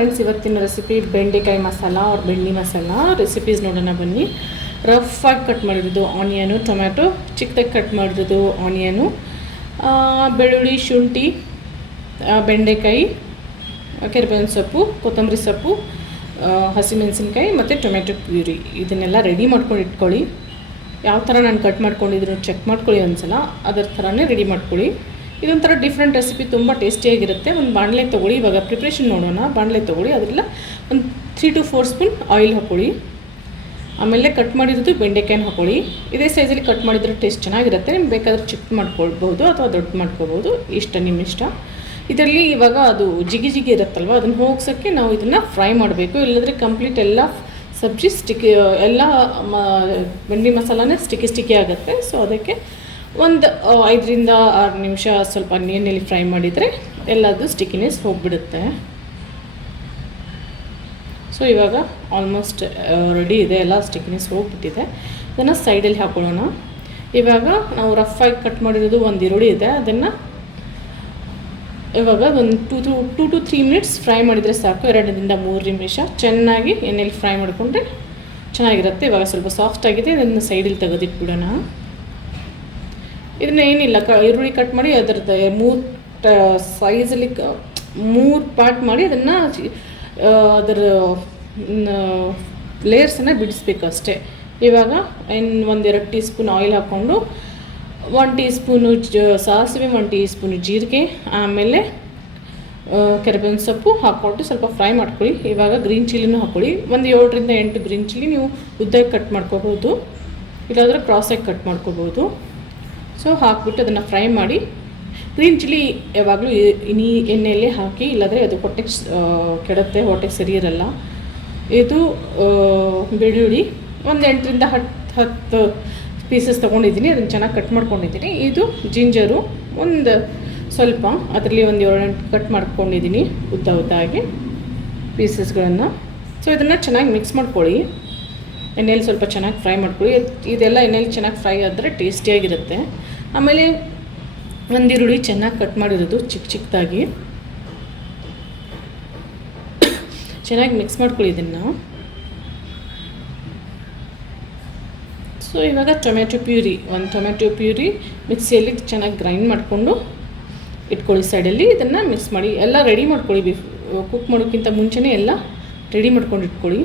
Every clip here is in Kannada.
ಫ್ರೆಂಡ್ಸ್, ಇವತ್ತಿನ ರೆಸಿಪಿ ಬೆಂಡೆಕಾಯಿ ಮಸಾಲ और ಬೆಂಡಿ ಮಸಾಲ ರೆಸಿಪೀಸ್ ನೋಡೋಣ ಬನ್ನಿ. ರಫ್ ಆಗಿ ಕಟ್ ಮಾಡಿರೋದು ಆನಿಯನು, ಟೊಮ್ಯಾಟೊ ಚಿಕ್ಕದಾಗಿ ಕಟ್ ಮಾಡಿರೋದು ಆನಿಯನು, ಬೆಳ್ಳುಳ್ಳಿ, ಶುಂಠಿ, ಬೆಂಡೆಕಾಯಿ, ಕರಿಬೇವಿನ ಸೊಪ್ಪು, ಕೊತ್ತಂಬರಿ ಸೊಪ್ಪು, ಹಸಿಮೆಣಸಿನ್ಕಾಯಿ ಮತ್ತು ಟೊಮ್ಯಾಟೊ ಪ್ಯೂರಿ ಇದನ್ನೆಲ್ಲ ರೆಡಿ ಮಾಡ್ಕೊಂಡು ಇಟ್ಕೊಳ್ಳಿ. ಯಾವ ಥರ ನಾನು ಕಟ್ ಮಾಡ್ಕೊಂಡಿದ್ರು ಚೆಕ್ ಮಾಡ್ಕೊಳ್ಳಿ ಒಂದ್ಸಲ, ಅದರ ಥರನೇ ರೆಡಿ ಮಾಡ್ಕೊಳ್ಳಿ. ಇದೊಂಥರ ಡಿಫ್ರೆಂಟ್ ರೆಸಿಪಿ, ತುಂಬ ಟೇಸ್ಟಿಯಾಗಿರುತ್ತೆ. ಒಂದು ಬಾಣಲೆ ತೊಗೊಳ್ಳಿ. ಇವಾಗ ಪ್ರಿಪ್ರೇಷನ್ ನೋಡೋಣ. ಬಾಣಲೆ ತೊಗೊಳ್ಳಿ, ಅದರಲ್ಲಿ ಒಂದು 3 to 4 ಸ್ಪೂನ್ ಆಯಿಲ್ ಹಾಕ್ಕೊಳ್ಳಿ. ಆಮೇಲೆ ಕಟ್ ಮಾಡಿರೋದು ಬೆಂಡೆಕಾಯಿನ ಹಾಕ್ಕೊಳ್ಳಿ. ಇದೇ ಸೈಜಲ್ಲಿ ಕಟ್ ಮಾಡಿದ್ರೆ ಟೇಸ್ಟ್ ಚೆನ್ನಾಗಿರುತ್ತೆ. ನಿಮ್ಗೆ ಬೇಕಾದ್ರೆ ಚಿಕ್ಕ ಮಾಡ್ಕೊಳ್ಬೋದು ಅಥವಾ ದೊಡ್ಡ ಮಾಡ್ಕೊಬೋದು, ಇಷ್ಟ ನಿಮ್ಮ ಇಷ್ಟ. ಇದರಲ್ಲಿ ಇವಾಗ ಅದು ಜಿಗಿ ಜಿಗಿ ಇರುತ್ತಲ್ವ, ಅದನ್ನು ಹೋಗ್ಸೋಕ್ಕೆ ನಾವು ಇದನ್ನು ಫ್ರೈ ಮಾಡಬೇಕು. ಇಲ್ಲದ್ರೆ ಕಂಪ್ಲೀಟ್ ಎಲ್ಲ ಸಬ್ಜಿ ಸ್ಟಿಕ್ಕಿ, ಎಲ್ಲ ಬೆಂಡಿ ಮಸಾಲನೇ ಸ್ಟಿಕ್ಕಿ ಆಗುತ್ತೆ. ಸೊ ಅದಕ್ಕೆ ಒಂದು 5 to 6 ನಿಮಿಷ ಸ್ವಲ್ಪ ನೀರಿನಲ್ಲಿ ಫ್ರೈ ಮಾಡಿದರೆ ಎಲ್ಲದು ಸ್ಟಿಕ್ಕಿನೆಸ್ ಹೋಗಿಬಿಡುತ್ತೆ. ಸೊ ಇವಾಗ ಆಲ್ಮೋಸ್ಟ್ ರೆಡಿ ಇದೆ, ಎಲ್ಲ ಸ್ಟಿಕ್ಕಿನೆಸ್ ಹೋಗ್ಬಿಟ್ಟಿದೆ. ಇದನ್ನು ಸೈಡಲ್ಲಿ ಹಾಕೊಳ್ಳೋಣ. ಇವಾಗ ನಾವು ರಫ್ ಆಗಿ ಕಟ್ ಮಾಡಿರೋದು ಒಂದು ಈರುಳ್ಳಿ ಇದೆ, ಅದನ್ನು ಇವಾಗ ಒಂದು 2 to 3 ಮಿನಿಟ್ಸ್ ಫ್ರೈ ಮಾಡಿದರೆ ಸಾಕು. 2 to 3 ನಿಮಿಷ ಚೆನ್ನಾಗಿ ಎಣ್ಣೆಯಲ್ಲಿ ಫ್ರೈ ಮಾಡಿಕೊಂಡ್ರೆ ಚೆನ್ನಾಗಿರುತ್ತೆ. ಇವಾಗ ಸ್ವಲ್ಪ ಸಾಫ್ಟ್ ಆಗಿದೆ, ಇದನ್ನು ಸೈಡಲ್ಲಿ ತೆಗೆದಿಟ್ಬಿಡೋಣ. ಇದನ್ನ ಏನಿಲ್ಲ, ಈರುಳ್ಳಿ ಕಟ್ ಮಾಡಿ ಅದರದ್ದು 3 ಸೈಜಲ್ಲಿ 3 ಪಾರ್ಟ್ ಮಾಡಿ ಅದನ್ನು ಅದರ ಲೇಯರ್ಸನ್ನು ಬಿಡಿಸ್ಬೇಕು ಅಷ್ಟೇ. ಇವಾಗ 1-2 ಟೀ ಸ್ಪೂನ್ ಆಯಿಲ್ ಹಾಕ್ಕೊಂಡು 1 ಟೀ ಸ್ಪೂನು ಸಾಸಿವೆ, 1 ಟೀ ಸ್ಪೂನು ಜೀರಿಗೆ, ಆಮೇಲೆ ಕರಿಬೇವಿನ ಸೊಪ್ಪು ಹಾಕ್ಕೊಂಡು ಸ್ವಲ್ಪ ಫ್ರೈ ಮಾಡ್ಕೊಳ್ಳಿ. ಇವಾಗ ಗ್ರೀನ್ ಚಿಲ್ಲಿನೂ ಹಾಕ್ಕೊಳ್ಳಿ. ಒಂದು 7 to 8 ಗ್ರೀನ್ ಚಿಲ್ಲಿ ನೀವು ಉದ್ದಕ್ಕೆ ಕಟ್ ಮಾಡ್ಕೋಬೋದು, ಇಲ್ಲಾಂದರೆ ಕ್ರಾಸಾಗಿ ಕಟ್ ಮಾಡ್ಕೋಬೋದು. ಸೊ ಹಾಕ್ಬಿಟ್ಟು ಅದನ್ನು ಫ್ರೈ ಮಾಡಿ. ಗ್ರೀನ್ ಚಿಲ್ಲಿ ಯಾವಾಗಲೂ ಈ ಎಣ್ಣೆಯಲ್ಲಿ ಹಾಕಿ, ಇಲ್ಲಾಂದರೆ ಅದು ಹೊಟ್ಟೆಗೆ ಕೆಡುತ್ತೆ, ಹೊಟ್ಟೆಗೆ ಸರಿ ಇರಲ್ಲ. ಇದು ಬೆಳ್ಳುಳ್ಳಿ ಒಂದು 8 to 10 ಪೀಸಸ್ ತೊಗೊಂಡಿದ್ದೀನಿ, ಅದನ್ನು ಚೆನ್ನಾಗಿ ಕಟ್ ಮಾಡ್ಕೊಂಡಿದ್ದೀನಿ. ಇದು ಜಿಂಜರು ಒಂದು ಸ್ವಲ್ಪ, ಅದರಲ್ಲಿ ಒಂದು 7-8 ಕಟ್ ಮಾಡ್ಕೊಂಡಿದ್ದೀನಿ ಉದ್ದಾಗಿ ಪೀಸಸ್ಗಳನ್ನು. ಸೊ ಇದನ್ನು ಚೆನ್ನಾಗಿ ಮಿಕ್ಸ್ ಮಾಡ್ಕೊಳ್ಳಿ. ಎಣ್ಣೆಯಲ್ಲಿ ಸ್ವಲ್ಪ ಚೆನ್ನಾಗಿ ಫ್ರೈ ಮಾಡ್ಕೊಳ್ಳಿ. ಇದೆಲ್ಲ ಎಣ್ಣೆಯಲ್ಲಿ ಚೆನ್ನಾಗಿ ಫ್ರೈ ಆದರೆ ಟೇಸ್ಟಿಯಾಗಿರುತ್ತೆ. ಆಮೇಲೆ ಒಂದು ಈರುಳ್ಳಿ ಚೆನ್ನಾಗಿ ಕಟ್ ಮಾಡಿರೋದು ಚಿಕ್ಕದಾಗಿ ಚೆನ್ನಾಗಿ ಮಿಕ್ಸ್ ಮಾಡ್ಕೊಳ್ಳಿ ಇದನ್ನು. ಸೊ ಇವಾಗ ಟೊಮ್ಯಾಟೊ ಪ್ಯೂರಿ ಮಿಕ್ಸಿಯಲ್ಲಿ ಚೆನ್ನಾಗಿ ಗ್ರೈಂಡ್ ಮಾಡಿಕೊಂಡು ಇಟ್ಕೊಳ್ಳಿ ಸೈಡಲ್ಲಿ. ಇದನ್ನು ಮಿಕ್ಸ್ ಮಾಡಿ ಎಲ್ಲ ರೆಡಿ ಮಾಡ್ಕೊಳ್ಳಿ. ಕುಕ್ ಮಾಡೋಕ್ಕಿಂತ ಮುಂಚೆನೇ ಎಲ್ಲ ರೆಡಿ ಮಾಡ್ಕೊಂಡು ಇಟ್ಕೊಳ್ಳಿ.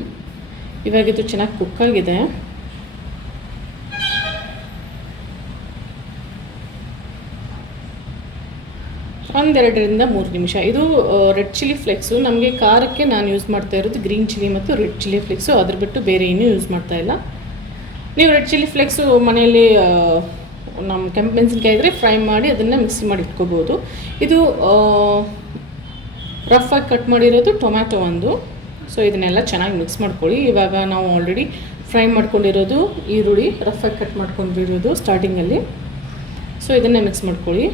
ಇವಾಗ ಇದು ಚೆನ್ನಾಗಿ ಕುಕ್ಕಾಗಿದೆ. ಒಂದು 2 to 3 ನಿಮಿಷ. ಇದು ರೆಡ್ ಚಿಲ್ಲಿ ಫ್ಲೇಕ್ಸು. ನಮಗೆ ಖಾರಕ್ಕೆ ನಾನು ಯೂಸ್ ಮಾಡ್ತಾ ಇರೋದು ಗ್ರೀನ್ ಚಿಲ್ಲಿ ಮತ್ತು ರೆಡ್ ಚಿಲ್ಲಿ ಫ್ಲೇಕ್ಸು, ಅದ್ರ ಬಿಟ್ಟು ಬೇರೆ ಏನೂ ಯೂಸ್ ಮಾಡ್ತಾ ಇಲ್ಲ. ನೀವು ರೆಡ್ ಚಿಲ್ಲಿ ಫ್ಲೇಕ್ಸು ಮನೆಯಲ್ಲಿ ನಮ್ಮ ಕೆಂಪು ಮೆಣಸಿನ್ಕಾಯಿ ಇದ್ದರೆ ಫ್ರೈ ಮಾಡಿ ಅದನ್ನು ಮಿಕ್ಸಿ ಮಾಡಿ ಇಟ್ಕೋಬೋದು. ಇದು ರಫ್ ಆಗಿ ಕಟ್ ಮಾಡಿರೋದು ಟೊಮ್ಯಾಟೊ ಒಂದು. ಸೊ ಇದನ್ನೆಲ್ಲ ಚೆನ್ನಾಗಿ ಮಿಕ್ಸ್ ಮಾಡ್ಕೊಳ್ಳಿ. ಇವಾಗ ನಾವು ಆಲ್ರೆಡಿ ಫ್ರೈ ಮಾಡ್ಕೊಂಡಿರೋದು ಈರುಳ್ಳಿ ರಫ್ ಆಗಿ ಕಟ್ ಮಾಡ್ಕೊಂಡಿರೋದು ಸ್ಟಾರ್ಟಿಂಗಲ್ಲಿ. ಸೊ ಇದನ್ನೇ ಮಿಕ್ಸ್ ಮಾಡ್ಕೊಳ್ಳಿ.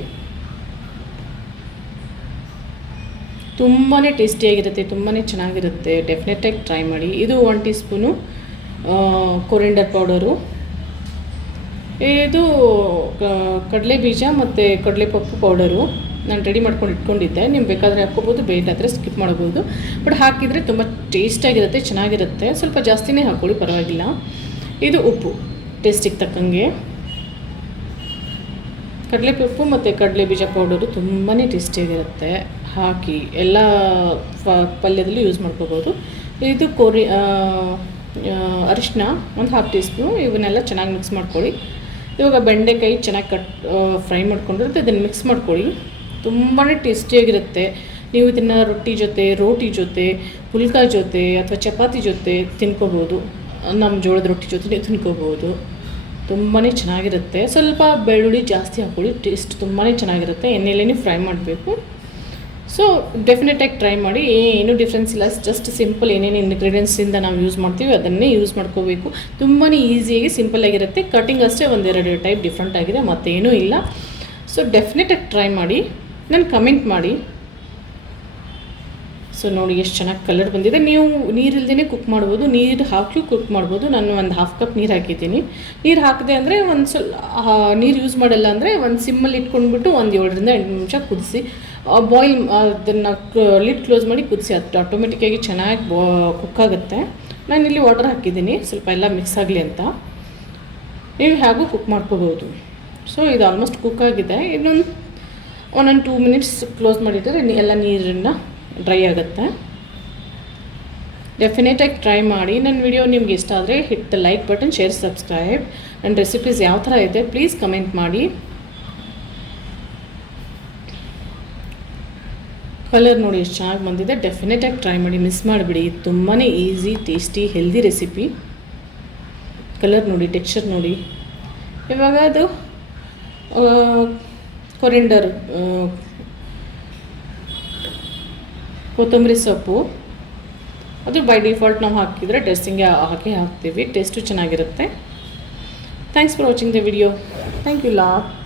ತುಂಬಾ ಟೇಸ್ಟಿಯಾಗಿರುತ್ತೆ, ತುಂಬಾ ಚೆನ್ನಾಗಿರುತ್ತೆ. ಡೆಫಿನೆಟಾಗಿ ಟ್ರೈ ಮಾಡಿ. ಇದು 1 ಟೀ ಸ್ಪೂನು ಕೊರಿಯಂಡರ್ ಪೌಡರು. ಇದು ಕಡಲೆ ಬೀಜ ಮತ್ತು ಕಡಲೆಪಪ್ಪು ಪೌಡರು ನಾನು ರೆಡಿ ಮಾಡ್ಕೊಂಡು ಇಟ್ಕೊಂಡಿದ್ದೆ. ನೀವು ಬೇಕಾದರೆ ಹಾಕ್ಕೋಬೋದು, ಬೇಕಾದರೆ ಸ್ಕಿಪ್ ಮಾಡ್ಬೋದು. ಬಟ್ ಹಾಕಿದರೆ ತುಂಬ ಟೇಸ್ಟಾಗಿರುತ್ತೆ, ಚೆನ್ನಾಗಿರುತ್ತೆ. ಸ್ವಲ್ಪ ಜಾಸ್ತಿನೇ ಹಾಕ್ಕೊಳ್ಳಿ, ಪರವಾಗಿಲ್ಲ. ಇದು ಉಪ್ಪು ಟೇಸ್ಟಿಗೆ ತಕ್ಕಂಗೆ. ಕಡಲೆಪಪ್ಪು ಮತ್ತು ಕಡಲೆ ಬೀಜ ಪೌಡರು ತುಂಬಾ ಟೇಸ್ಟಿಯಾಗಿರುತ್ತೆ. ಹಾಕಿ ಎಲ್ಲ ಪಲ್ಯದಲ್ಲಿ ಯೂಸ್ ಮಾಡ್ಕೋಬೋದು. ಇದು ಅರಿಶಿನ ಒಂದು 1/2 ಟೀ ಸ್ಪೂನು. ಇವನ್ನೆಲ್ಲ ಚೆನ್ನಾಗಿ ಮಿಕ್ಸ್ ಮಾಡ್ಕೊಳ್ಳಿ. ಇವಾಗ ಬೆಂಡೆಕಾಯಿ ಚೆನ್ನಾಗಿ ಫ್ರೈ ಮಾಡ್ಕೊಂಡಿರುತ್ತೆ, ಇದನ್ನು ಮಿಕ್ಸ್ ಮಾಡ್ಕೊಳ್ಳಿ. ತುಂಬಾ ಟೇಸ್ಟಿಯಾಗಿರುತ್ತೆ. ನೀವು ಇದನ್ನು ರೋಟಿ ಜೊತೆ, ಪುಲ್ಕ ಜೊತೆ ಅಥವಾ ಚಪಾತಿ ಜೊತೆ ತಿನ್ಕೋಬೋದು. ನಮ್ಮ ಜೋಳದ ರೊಟ್ಟಿ ಜೊತೆ ತಿನ್ಕೋಬೋದು. ತುಂಬಾ ಚೆನ್ನಾಗಿರುತ್ತೆ. ಸ್ವಲ್ಪ ಬೆಳ್ಳುಳ್ಳಿ ಜಾಸ್ತಿ ಹಾಕ್ಕೊಳ್ಳಿ, ಟೇಸ್ಟ್ ತುಂಬಾ ಚೆನ್ನಾಗಿರುತ್ತೆ. ಎಣ್ಣೆಲೇ ಫ್ರೈ ಮಾಡಬೇಕು. ಸೊ ಡೆಫಿನೆಟಾಗಿ ಟ್ರೈ ಮಾಡಿ. ಏನೂ ಡಿಫ್ರೆನ್ಸ್ ಇಲ್ಲ, ಜಸ್ಟ್ ಸಿಂಪಲ್ ಏನೇನು ಇಂಗ್ರೀಡಿಯೆಂಟ್ಸಿಂದ ನಾವು ಯೂಸ್ ಮಾಡ್ತೀವಿ ಅದನ್ನೇ ಯೂಸ್ ಮಾಡ್ಕೋಬೇಕು. ತುಂಬಾ ಈಸಿಯಾಗಿ ಸಿಂಪಲ್ಲಾಗಿರುತ್ತೆ. ಕಟಿಂಗ್ ಅಷ್ಟೇ 1-2 ಟೈಪ್ ಡಿಫ್ರೆಂಟ್ ಆಗಿದೆ, ಮತ್ತೇನೂ ಇಲ್ಲ. ಸೊ ಡೆಫಿನೆಟಾಗಿ ಟ್ರೈ ಮಾಡಿ, ನಾನು ಕಮೆಂಟ್ ಮಾಡಿ. ಸೊ ನೋಡಿ ಎಷ್ಟು ಚೆನ್ನಾಗಿ ಕಲರ್ ಬಂದಿದೆ. ನೀವು ನೀರಿಲ್ದೇ ಕುಕ್ ಮಾಡ್ಬೋದು, ನೀರು ಹಾಕಿ ಕುಕ್ ಮಾಡ್ಬೋದು. ನಾನು ಒಂದು 1/2 ಕಪ್ ನೀರು ಹಾಕಿದ್ದೀನಿ. ನೀರು ಹಾಕಿದೆ ಅಂದರೆ ಒಂದು ಸ್ವಲ್ಪ ನೀರು ಯೂಸ್ ಮಾಡಲ್ಲ ಅಂದರೆ ಒಂದು ಸಿಮ್ಮಲ್ಲಿ ಇಟ್ಕೊಂಡ್ಬಿಟ್ಟು ಒಂದು 7 to 8 ನಿಮಿಷ ಕುದಿಸಿ ಬಾಯ್ಲ್ ಅದನ್ನು ಲಿಡ್ ಕ್ಲೋಸ್ ಮಾಡಿ ಕುದಿಸಿ, ಅದು ಆಟೋಮೆಟಿಕ್ಕಾಗಿ ಚೆನ್ನಾಗಿ ಕುಕ್ ಆಗುತ್ತೆ. ನಾನಿಲ್ಲಿ ವಾಟರ್ ಹಾಕಿದ್ದೀನಿ ಸ್ವಲ್ಪ ಎಲ್ಲ ಮಿಕ್ಸ್ ಆಗಲಿ ಅಂತ. ನೀವು ಹೇಗೂ ಕುಕ್ ಮಾಡ್ಕೋಬೋದು. ಸೊ ಇದು ಆಲ್ಮೋಸ್ಟ್ ಕುಕ್ ಆಗಿದೆ. ಇನ್ನೊಂದು 2 ಮಿನಿಟ್ಸ್ ಕ್ಲೋಸ್ ಮಾಡಿದರೆ ಎಲ್ಲ ನೀರನ್ನು ಡ್ರೈ ಆಗುತ್ತೆ. ಡೆಫಿನೆಟಾಗಿ ಟ್ರೈ ಮಾಡಿ. ನನ್ನ ವಿಡಿಯೋ ನಿಮ್ಗೆ ಇಷ್ಟ ಆದರೆ hit the like button, share, subscribe. ನನ್ನ ರೆಸಿಪೀಸ್ ಯಾವ ಥರ ಇದೆ ಪ್ಲೀಸ್ ಕಮೆಂಟ್ ಮಾಡಿ. ಕಲರ್ ನೋಡಿ ಎಷ್ಟು ಚೆನ್ನಾಗಿ ಬಂದಿದೆ. ಡೆಫಿನೆಟಾಗಿ ಟ್ರೈ ಮಾಡಿ, ಮಿಸ್ ಮಾಡಿಬಿಡಿ. ತುಂಬಾ easy, tasty, healthy recipe. Colour ನೋಡಿ, ಟೆಕ್ಸ್ಚರ್ ನೋಡಿ. ಇವಾಗ ಅದು ಕೊರಿಂಡರ್, ಕೊತ್ತಂಬರಿ ಸೊಪ್ಪು, ಅದು ಬೈ ಡಿಫಾಲ್ಟ್ ನಾವು ಹಾಕಿದರೆ ಡ್ರೆಸ್ಸಿಂಗ್ಗೆ ಹಾಕಿ ಹಾಕ್ತೀವಿ. ಟೇಸ್ಟು ಚೆನ್ನಾಗಿರುತ್ತೆ. Thanks for watching the video. Thank you lot.